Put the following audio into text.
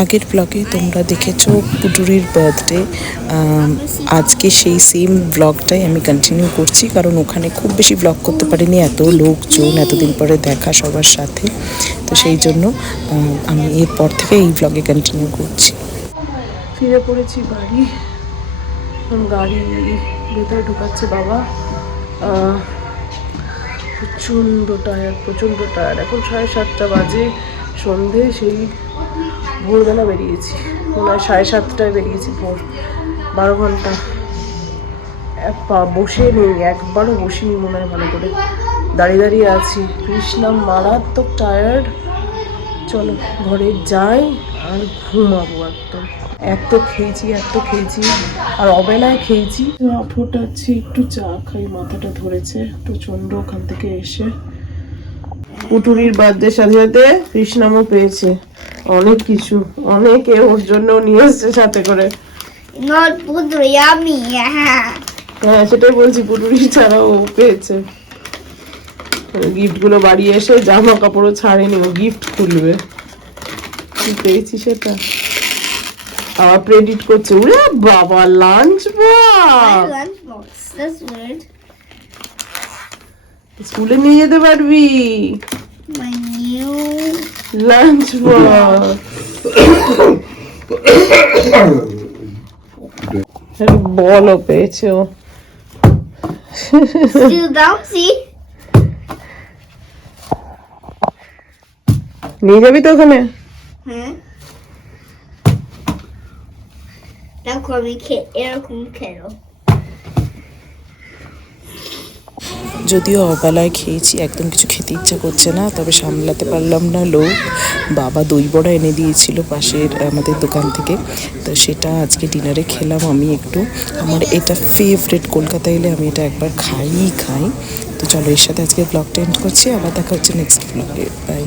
আগের ব্লগে তোমরা দেখেছ পুটুরির বার্থডে আজকে সেই সেম ব্লগটাই আমি কন্টিনিউ করছি, কারণ ওখানে খুব বেশি ব্লগ করতে পারিনি, এত লোকজন, এতদিন পরে দেখা সবার সাথে। তো সেই জন্য, আমি এরপর থেকে এই ব্লগে কন্টিনিউ করছি। ফিরে পড়েছি বাড়ি। গাড়ি ভেতরে ঢুকাচ্ছে বাবা। প্রচণ্ড টায়ার্ড প্রচণ্ড টায়ার্ড এখন সাড়ে সাতটা বাজে সন্ধে, সেই ভোরবেলা বেরিয়েছি। মনে হয় সাড়ে সাতটায় বেরিয়েছি ভোর। বারো ঘণ্টা। বসে নেই, একবারও বসিনি মনে হয় ভালো করে। দাঁড়িয়ে দাঁড়িয়ে আছি। কৃষ্ণা মারাত্মক টায়ার্ড চলো ঘরে যাই আর ঘুমাবো একদম। এত খেয়েছি এত খেয়েছি, আর অবেলায় খেয়েছি। ফোটাচ্ছি, একটু চা খাই, মাথাটা ধরেছে প্রচণ্ড ওখান থেকে এসে। পুটুরির বার্থডে সাথে সাথে কৃষ্ণামও পেয়েছে। অনেক কিছু অনেকে ওর জন্য নিয়ে এসছে সাথে করে good yummy. হ্যাঁ সেটাই বলছি পুটুরি ছাড়াও ও পেয়েছে গিফটগুলো বাড়ি এসে জামা কাপড়ও ছাড়েনি ও গিফট খুলবে কি পেয়েছি সেটা আবার প্রেডিট করছে উরে বাবা লাঞ্চ বক্স. স্কুলে নিয়ে যেতে পারবি My new. লাঞ্চ বক্স বলও পেয়েছে ও Still bouncy. নিয়ে যাবি তো ওখানে Huh? দেখো আমি খে- এরকম খেলো যদিও অবেলায় খেয়েছি, একদম কিছু খেতে ইচ্ছা করছে না, তবে সামলাতে পারলাম না লোক। বাবা দই বড়া এনে দিয়েছিল পাশের আমাদের দোকান থেকে। তো সেটা আজকে ডিনারে খেলাম আমি একটু। আমার এটা ফেভারেট কলকাতা এলে আমি এটা একবার খাই খাই। তো চলো এর সাথে আজকে ব্লগটা এন্ড করছি, আবার দেখা হচ্ছে নেক্সট ব্লগে বাই